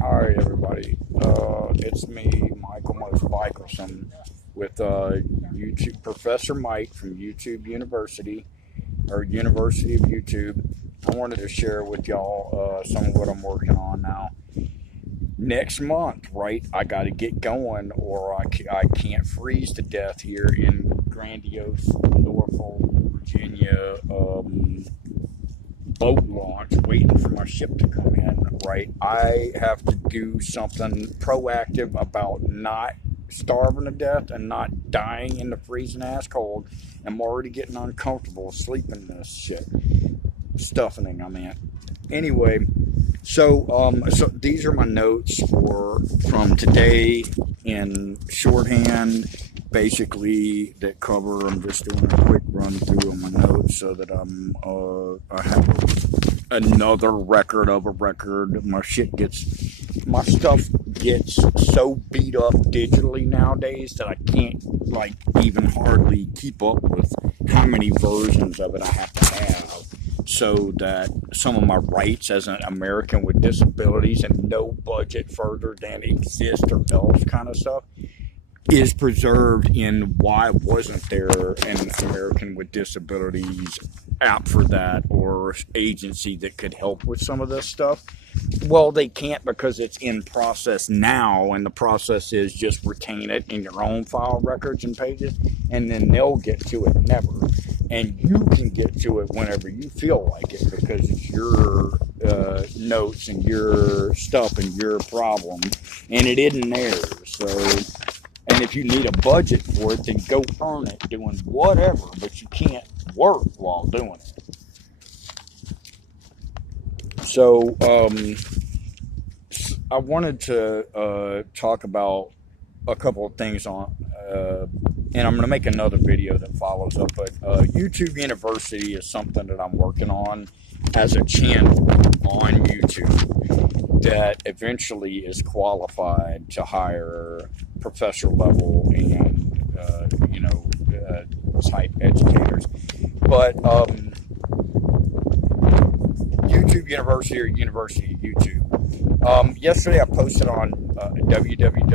All right, everybody. It's me, Michael Michelson, with YouTube Professor Mike from YouTube University, or University of YouTube. I wanted to share with y'all some of what I'm working on now. Next month, right? I got to get going, or I can't freeze to death here in grandiose Norfolk, Virginia. Boat launch, waiting for my ship to come in, right? I have to do something proactive about not starving to death and not dying in the freezing ass cold. I'm already getting uncomfortable sleeping in this shit. Stuffing, I mean. Anyway, so these are my notes from today in shorthand, basically that cover. I'm just doing a quick run through of my notes so that I have another record of a record. My stuff gets so beat up digitally nowadays that I can't like even hardly keep up with how many versions of it I have to have, so that some of my rights as an American with disabilities and no budget further than exist or else kind of stuff is preserved in why wasn't there an American with disabilities app for that or agency that could help with some of this stuff. Well, they can't because it's in process now, and the process is just retain it in your own file records and pages, and then they'll get to it never. And you can get to it whenever you feel like it because it's your notes and your stuff and your problem, and it isn't theirs. So, and if you need a budget for it, then go earn it doing whatever, but you can't work while doing it. So, I wanted to talk about a couple of things and I'm going to make another video that follows up. But YouTube University is something that I'm working on as a channel on YouTube that eventually is qualified to hire professor level and type educators. But YouTube University or University YouTube. Yesterday I posted on www.aprs.fi,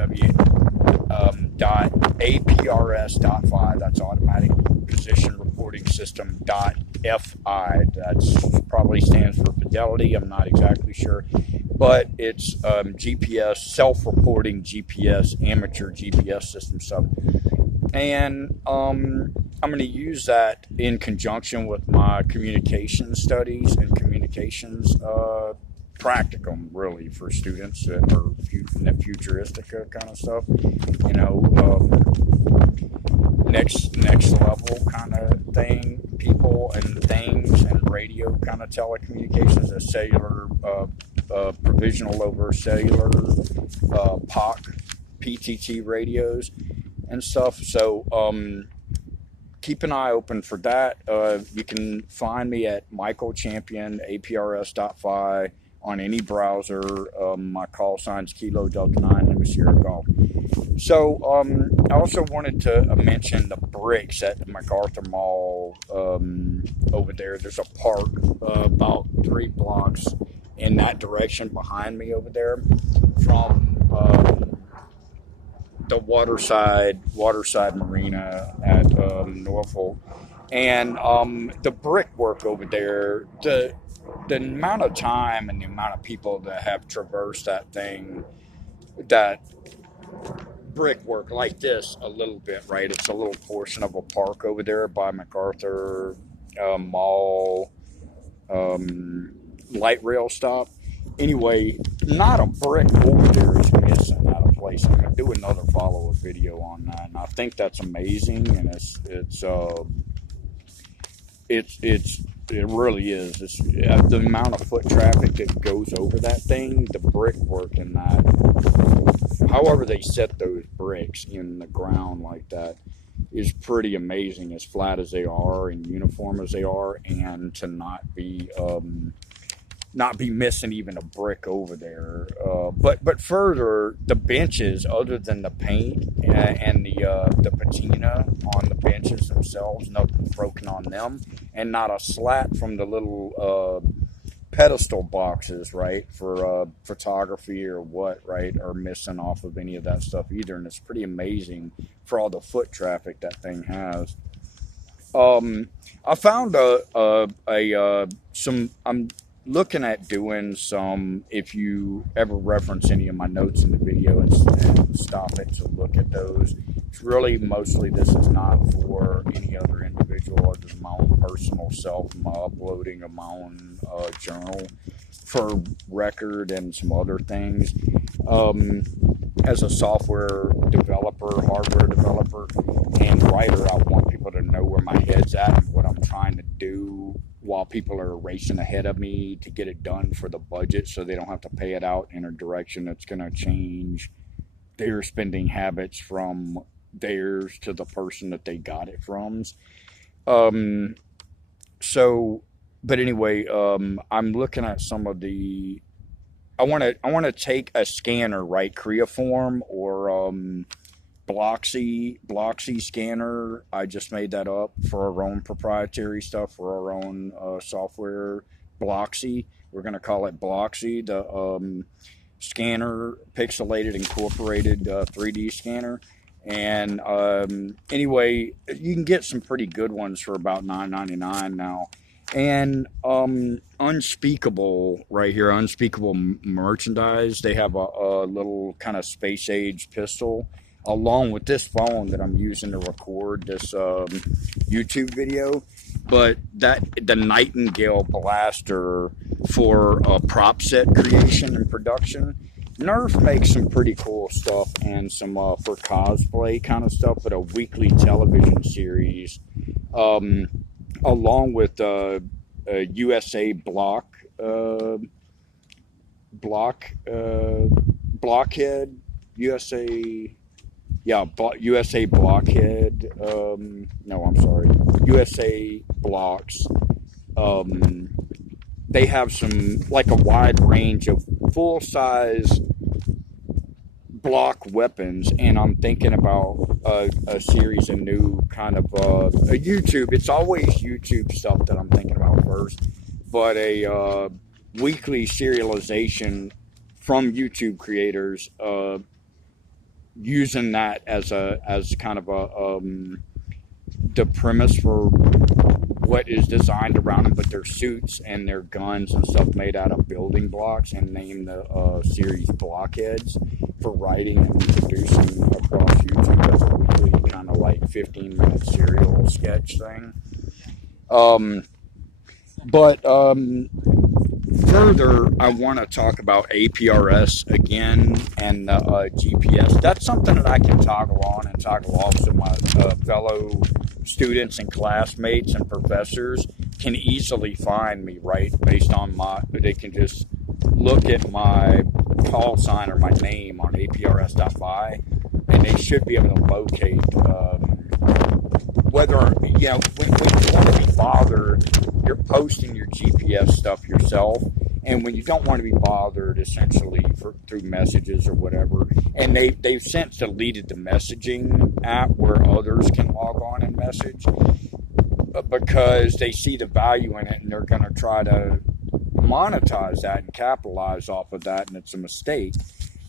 that's automatic position reporting system .fi, that's probably stands for fidelity, I'm not exactly sure, but it's GPS, self-reporting GPS, amateur GPS system stuff. And I'm going to use that in conjunction with my communication studies and communications practicum, really, for students that are futuristic kind of stuff. Next level kind of thing, people and things, and radio kind of telecommunications, a cellular, provisional over cellular, PTT radios and stuff. So keep an eye open for that. You can find me at Michael Champion, APRS.fi, on any browser. My call sign's Kilo Delta 9 Lima Sierra Golf. So I also wanted to mention the bricks at the MacArthur Mall over there. There's a park about 3 blocks in that direction behind me over there from the Waterside Marina at Norfolk, and the brickwork over there. The amount of time and the amount of people that have traversed that thing, that brickwork like this a little bit, right? It's a little portion of a park over there by MacArthur Mall light rail stop. Anyway, not a brick over there is missing out of place. I'm going to do another follow-up video on that, and I think that's amazing, and it really is. It's, the amount of foot traffic that goes over that thing, the brickwork in that, however they set those bricks in the ground like that, is pretty amazing, as flat as they are and uniform as they are, and to not be missing even a brick over there. But further, the benches, other than the paint and the patina on the benches themselves, nothing's broken on them, and not a slat from the little pedestal boxes, right, for photography or what, right, are missing off of any of that stuff either. And it's pretty amazing for all the foot traffic that thing has. I found some. I'm looking at doing some. If you ever reference any of my notes in the video and stop it to look at those, it's really mostly this is not for any other individual other than my own personal self. I'm uploading of my own journal for record and some other things. As a software developer, hardware developer, and writer, I want people to know where my head's at and what I'm trying to do while people are racing ahead of me to get it done for the budget so they don't have to pay it out in a direction that's going to change their spending habits from theirs to the person that they got it from. But anyway, I'm looking at some of the I want to take a scanner, right? Creaform or Bloxy scanner. I just made that up for our own proprietary stuff for our own software. Bloxy. We're going to call it Bloxy, the scanner, pixelated incorporated 3D scanner. And anyway, you can get some pretty good ones for about $9.99 now. And Unspeakable right here, Unspeakable Merchandise, they have a little kind of space age pistol along with this phone that I'm using to record this YouTube video. But the Nightingale blaster for prop set creation and production. Nerf makes some pretty cool stuff and some for cosplay kind of stuff, but a weekly television series. Along with USA Blockhead, USA Blockhead, no, I'm sorry, USA Blocks. They have some, like a wide range of full-size block weapons, and I'm thinking about a series of new kind of a YouTube. It's always YouTube stuff that I'm thinking about first, but a weekly serialization from YouTube creators using that as kind of the premise for what is designed around them, but their suits and their guns and stuff made out of building blocks, and name the series Blockheads for writing and producing across YouTube as a weekly kind of like 15-minute serial sketch thing. Further, I want to talk about APRS again and GPS. That's something that I can toggle on and toggle off, so my fellow students and classmates and professors can easily find me, right? Based on they can just look at my call sign or my name on aprs.fi, and they should be able to locate whether, when you want to be bothered, you're posting your GPS stuff yourself. And when you don't want to be bothered, essentially through messages or whatever, and they've since deleted the messaging app where others can log on and message because they see the value in it, and they're going to try to monetize that and capitalize off of that, and it's a mistake,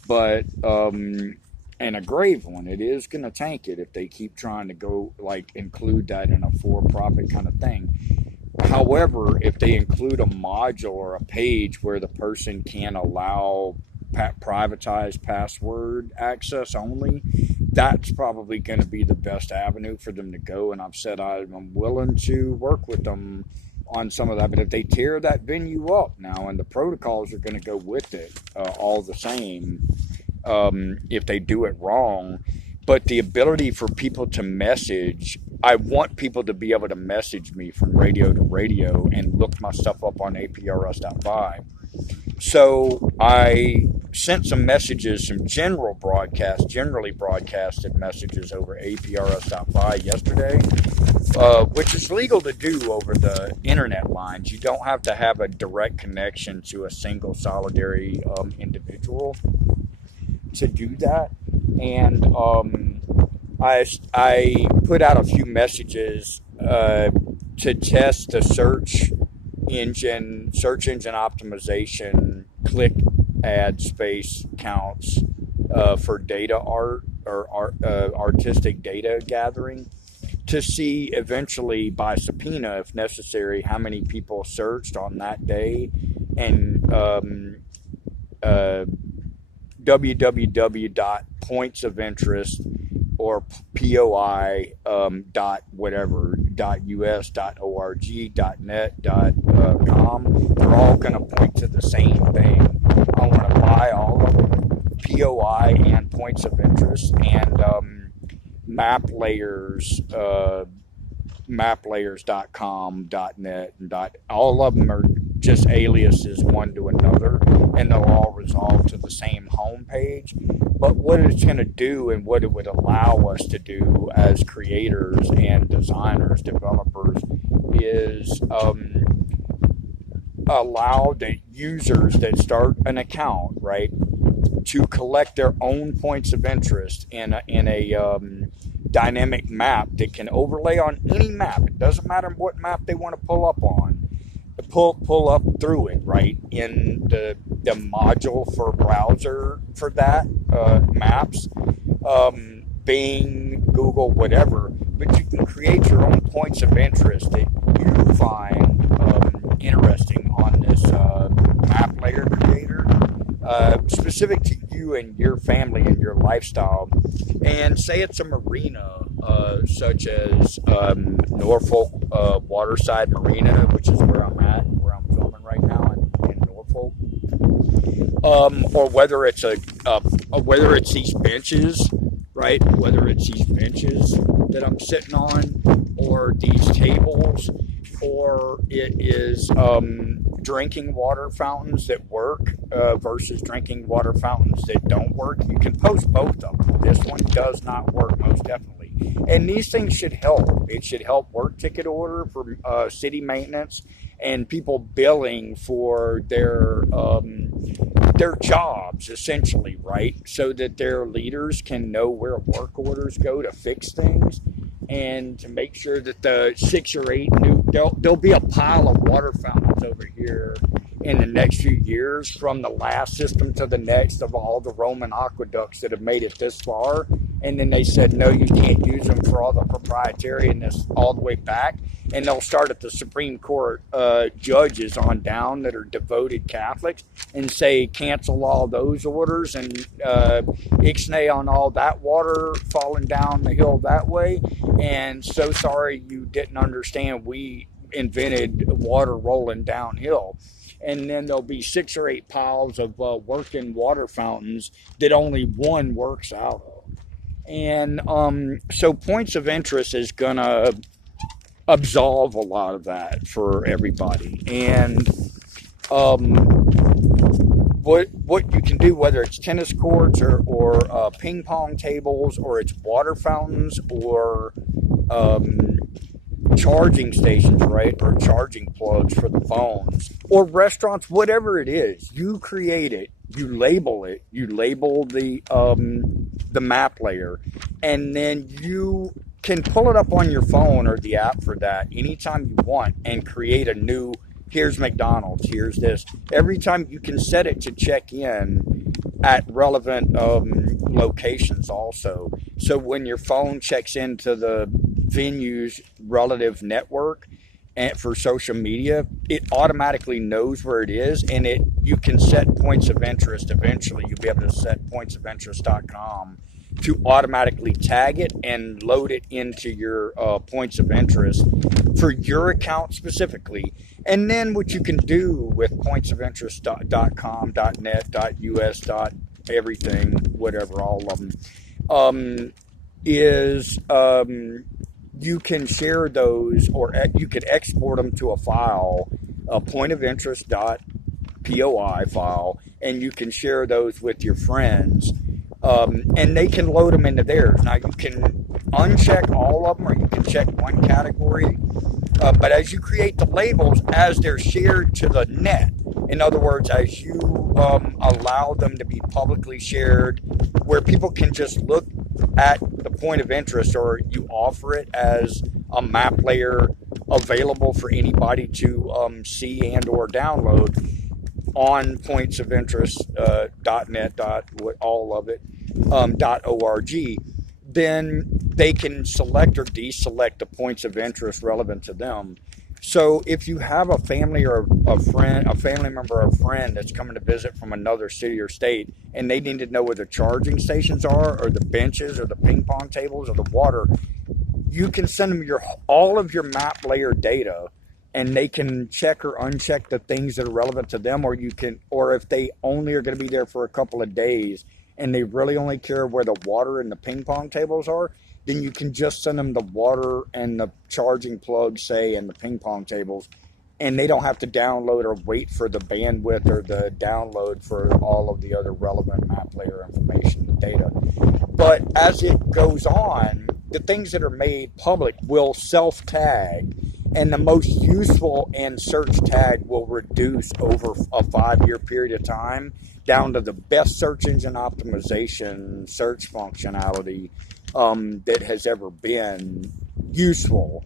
but and a grave one. It is going to tank it if they keep trying to go like include that in a for-profit kind of thing. However, if they include a module or a page where the person can allow privatized password access only, that's probably going to be the best avenue for them to go. And I've said I'm willing to work with them on some of that. But if they tear that venue up now, and the protocols are going to go with it all the same, if they do it wrong. But the ability for people to message, I want people to be able to message me from radio to radio and look my stuff up on aprs.fi. So I sent some messages, some generally broadcasted messages over aprs.fi yesterday, which is legal to do over the internet lines. You don't have to have a direct connection to a single solitary individual to do that. And I put out a few messages to test the search search engine optimization, click ad space counts for data art or artistic data gathering to see eventually by subpoena, if necessary, how many people searched on that day, and www.pointsofinterest or POI dot whatever .us .org .net .com. They're all going to point to the same thing. I want to buy all of them, POI and points of interest, and map layers. Maplayers.com, .net, and all of them are just aliases one to another, and they'll all resolve to the same home page. But what it's going to do, and what it would allow us to do as creators and designers, developers, is allow the users that start an account, right, to collect their own points of interest in a dynamic map that can overlay on any map. It doesn't matter what map they want to pull up on. Pull up through it, right, in the module for browser for that, maps, Bing, Google, whatever. But you can create your own points of interest that you find interesting on this map layer creator, specific to you and your family and your lifestyle. And say it's a marina, such as Norfolk Waterside Marina, which is where I'm at, where I'm filming right now in Norfolk. Or whether it's whether it's these benches, right? Whether it's these benches that I'm sitting on, or these tables, or it is drinking water fountains that work versus drinking water fountains that don't work. You can post both of them. This one does not work, most definitely. And these things should help. It should help work ticket order for city maintenance and people billing for their jobs, essentially, right? So that their leaders can know where work orders go to fix things, and to make sure that the 6 or 8 new, there'll be a pile of water fountains over here in the next few years, from the last system to the next, of all the Roman aqueducts that have made it this far. And then they said, no, you can't use them for all the proprietariness all the way back. And they'll start at the Supreme Court judges on down that are devoted Catholics, and say, cancel all those orders, and ixnay on all that water falling down the hill that way. And so sorry you didn't understand, we invented water rolling downhill. And then there'll be 6 or 8 piles of working water fountains that only one works out of. And so points of interest is going to absolve a lot of that for everybody. And what you can do, whether it's tennis courts or ping pong tables, or it's water fountains, or charging stations, right, or charging plugs for the phones, or restaurants, whatever it is, you create it, you label it, you label the map layer, and then you can pull it up on your phone or the app for that anytime you want, and create a new, here's McDonald's, here's this. Every time you can set it to check in at relevant locations also. So when your phone checks into the venue's relative network and for social media, it automatically knows where it is, and you can set points of interest. Eventually you'll be able to set pointsofinterest.com to automatically tag it and load it into your points of interest for your account specifically. And then what you can do with pointsofinterest.com, .net, .us, everything, whatever, all of them, is you can share those, or you could export them to a file, a pointofinterest.poi file, and you can share those with your friends. And they can load them into theirs. Now, you can uncheck all of them, or you can check one category. But as you create the labels, as they're shared to the net, in other words, as you allow them to be publicly shared, where people can just look at the point of interest, or you offer it as a map layer available for anybody to see and or download on pointsofInterest.net, all of it, .org. Then they can select or deselect the points of interest relevant to them. So if you have a family or a friend, a family member or a friend that's coming to visit from another city or state, and they need to know where the charging stations are, or the benches, or the ping pong tables, or the water, you can send them all of your map layer data, and they can check or uncheck the things that are relevant to them, or if they only are going to be there for a couple of days and they really only care where the water and the ping pong tables are, then you can just send them the water and the charging plug, say, and the ping pong tables, and they don't have to download or wait for the bandwidth or the download for all of the other relevant map layer information and data. But as it goes on, the things that are made public will self-tag, and the most useful and search tag will reduce over a 5-year period of time down to the best search engine optimization search functionality that has ever been useful,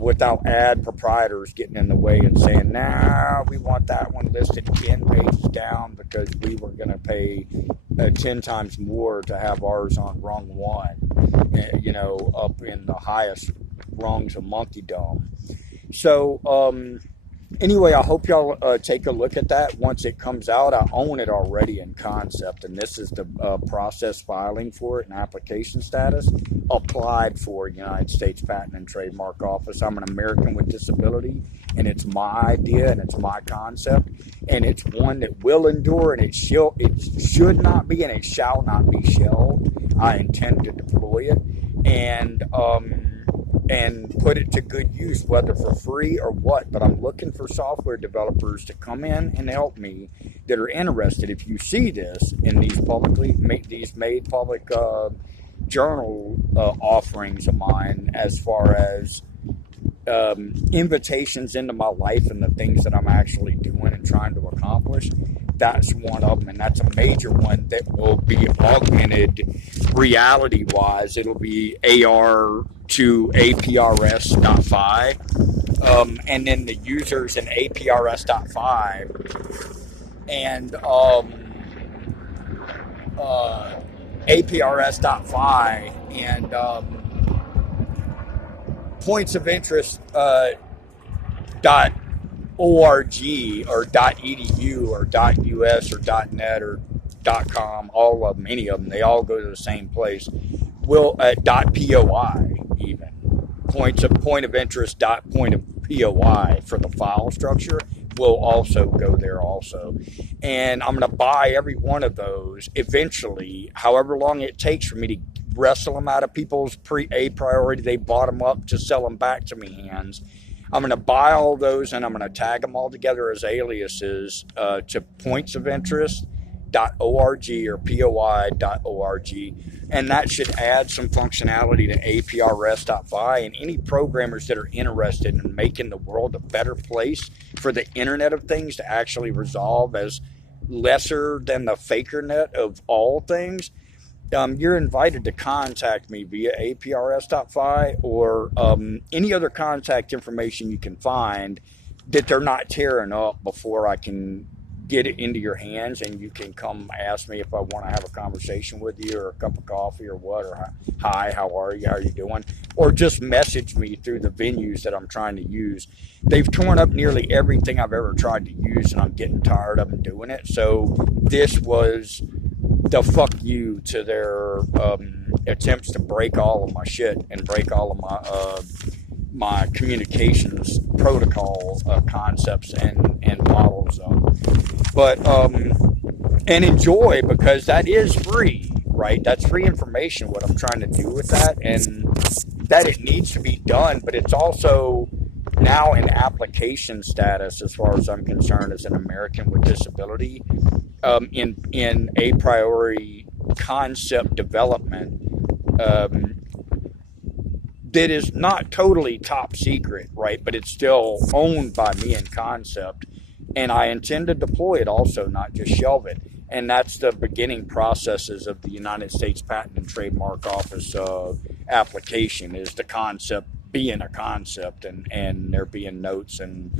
without ad proprietors getting in the way and saying, nah, we want that one listed 10 pages down because we were going to pay 10 times more to have ours on rung 1, up in the highest rungs of monkeydom. So, anyway, I hope y'all take a look at that once it comes out. I own it already in concept, and this is the process filing for it and application status. Applied for United States Patent and Trademark Office. I'm an American with disability, and it's my idea and it's my concept, and it's one that will endure, and it should not be and it shall not be shelved. I intend to deploy it and put it to good use, whether for free or what. But I'm looking for software developers to come in and help me that are interested. If you see this in these made public journal offerings of mine, as far as invitations into my life and the things that I'm actually doing and trying to accomplish, that's one of them, and that's a major one that will be augmented reality-wise. It'll be AR to APRS.5, and then the users in APRS.5 and APRS.5 and points of interest dot .org or .edu or .us or .net or .com, all of them, any of them, they all go to the same place. Will .poi even point of interest .point of POI for the file structure will also go there also. And I'm going to buy every one of those eventually, however long it takes for me to wrestle them out of people's priority. They bought them up to sell them back to me hands. I'm going to buy all those, and I'm going to tag them all together as aliases to pointsofinterest.org or poi.org, and that should add some functionality to APRS.fi. And any programmers that are interested in making the world a better place for the Internet of Things to actually resolve as lesser than the faker net of all things, you're invited to contact me via APRS.fi or any other contact information you can find that they're not tearing up before I can get it into your hands, and you can come ask me if I want to have a conversation with you or a cup of coffee or what, or hi, how are you, how are you doing, or just message me through the venues that I'm trying to use. They've torn up nearly everything I've ever tried to use, and I'm getting tired of them doing it. So this was the fuck you to their attempts to break all of my shit and break all of my communications protocol concepts and models. But and enjoy, because that is free, right? That's free information, what I'm trying to do with that, and that it needs to be done, but it's also now in application status as far as I'm concerned as an American with disability, in a priori concept development that is not totally top secret, right? But it's still owned by me in concept, and I intend to deploy it also, not just shelve it. And that's the beginning processes of the United States Patent and Trademark Office application, is the concept being a concept and there being notes and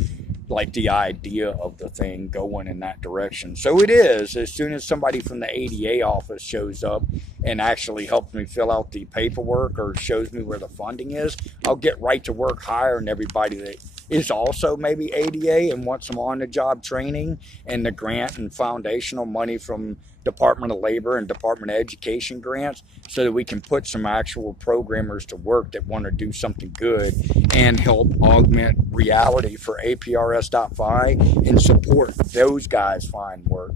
like the idea of the thing going in that direction. So it is, as soon as somebody from the ADA office shows up and actually helps me fill out the paperwork or shows me where the funding is, I'll get right to work hiring everybody that is also maybe ADA and wants some on-the-job training and the grant and foundational money from Department of Labor and Department of Education grants, so that we can put some actual programmers to work that want to do something good and help augment reality for APRS.Fi and support those guys find work.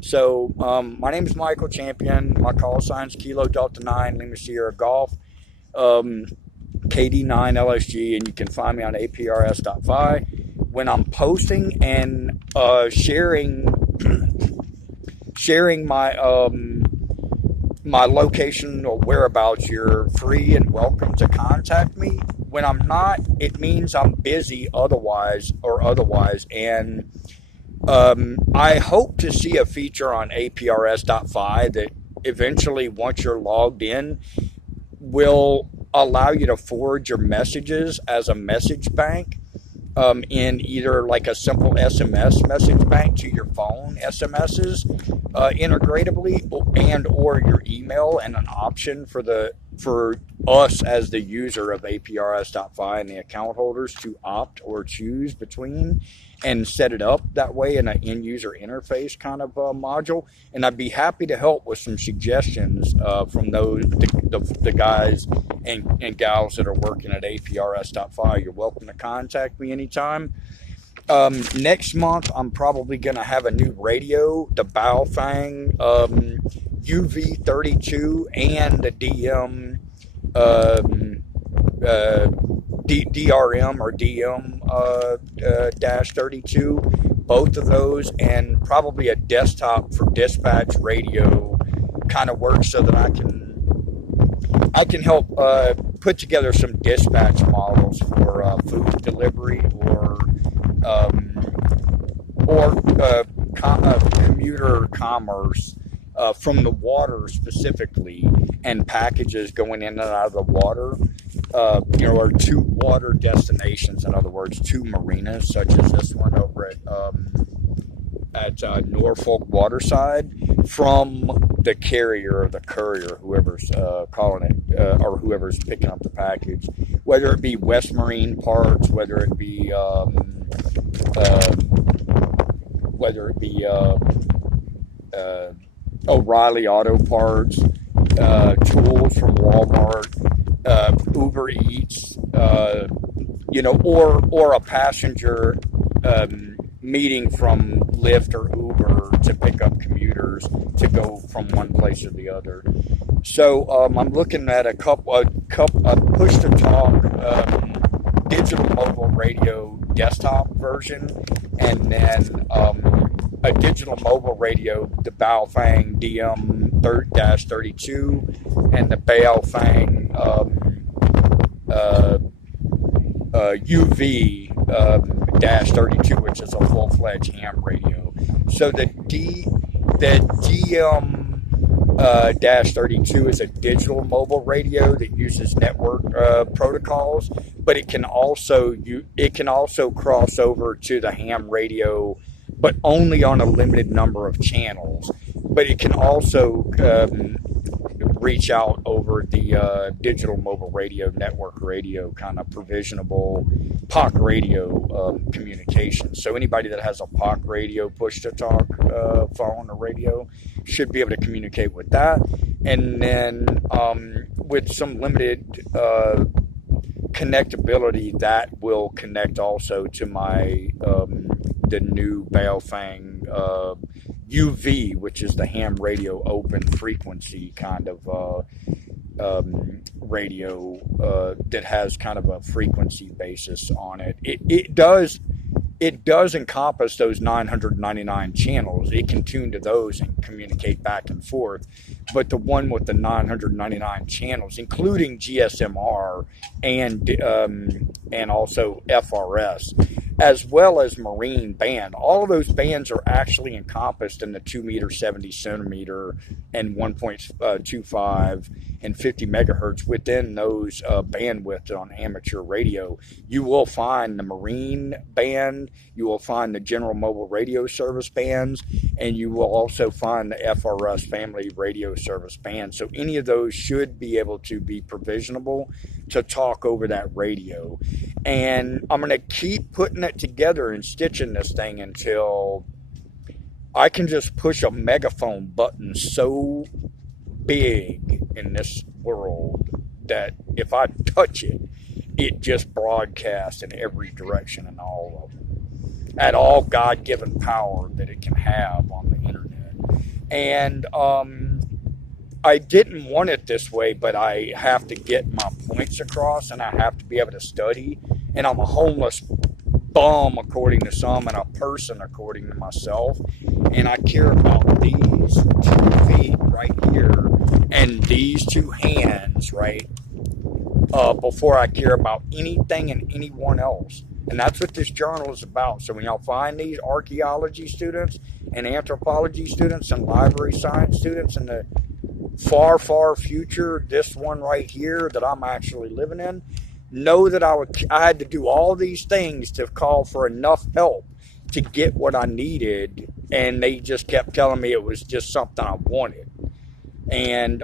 So my name is Michael Champion. My call sign's Kilo Delta 9 Lima Sierra Golf, KD9LSG, and you can find me on APRS.Fi. When I'm posting and sharing my my location or whereabouts, you're free and welcome to contact me. When I'm not, it means I'm busy otherwise, and I hope to see a feature on APRS.Fi that eventually, once you're logged in, will allow you to forward your messages as a message bank in either like a simple SMS message bank to your phone SMSs integratively, and or your email, and an option for us as the user of APRS.Fi and the account holders to opt or choose between and set it up that way in an end user interface kind of module. And I'd be happy to help with some suggestions from the guys and gals that are working at APRS.Fi. You're welcome to contact me anytime. Next month, I'm probably going to have a new radio, the Baofeng UV32 and the DRM or DM dash 32, both of those, and probably a desktop for dispatch radio kind of work, so that I can help put together some dispatch models for food delivery or commuter commerce from the water specifically, and packages going in and out of the water, or to water destinations. In other words, to marinas, such as this one over at Norfolk Waterside, from the carrier or the courier, whoever's calling it, or whoever's picking up the package, whether it be West Marine Parts, whether it be O'Reilly Auto Parts, tools from Walmart, Uber Eats, or a passenger meeting from Lyft or Uber to pick up commuters to go from one place to the other. So I'm looking at a push-to-talk digital mobile radio desktop version, and then a digital mobile radio, the Baofeng DM-32 and the Baofeng UV-32, which is a full-fledged ham radio. So the DM-32 is a digital mobile radio that uses network protocols, but it can also cross over to the ham radio, but only on a limited number of channels. But it can also reach out over the digital mobile radio, network radio, kind of provisionable POC radio communication. So anybody that has a POC radio, push-to-talk phone or radio, should be able to communicate with that. And then with some limited connectability, that will connect also to my the new Baofeng UV, which is the ham radio open frequency kind of radio that has kind of a frequency basis on it. It does encompass those 999 channels. It can tune to those and communicate back and forth. But the one with the 999 channels, including GSMR and also FRS, as well as marine band. All of those bands are actually encompassed in the 2 meter, 70 centimeter, and 1.25 and 50 megahertz within those bandwidth on amateur radio. You will find the marine band, you will find the general mobile radio service bands, and you will also find the FRS family radio service band. So any of those should be able to be provisionable to talk over that radio. And I'm going to keep putting it together and stitching this thing until I can just push a megaphone button so big in this world that if I touch it, it just broadcasts in every direction and all of them, at all God-given power that it can have on the internet. And I didn't want it this way, but I have to get my points across, and I have to be able to study. And I'm a homeless bum, according to some, and a person, according to myself. And I care about these 2 feet right here and these 2 hands, right, before I care about anything and anyone else. And that's what this journal is about. So when y'all find these archaeology students and anthropology students and library science students in the far, far future, this one right here that I'm actually living in, know that I had to do all these things to call for enough help to get what I needed, and they just kept telling me it was just something I wanted. And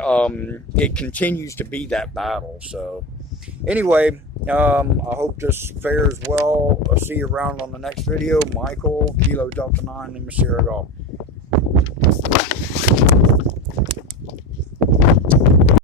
it continues to be that battle. So anyway, I hope this fares well. I'll see you around on the next video. Michael, Kilo Delta 9, Lima Sierra Golf.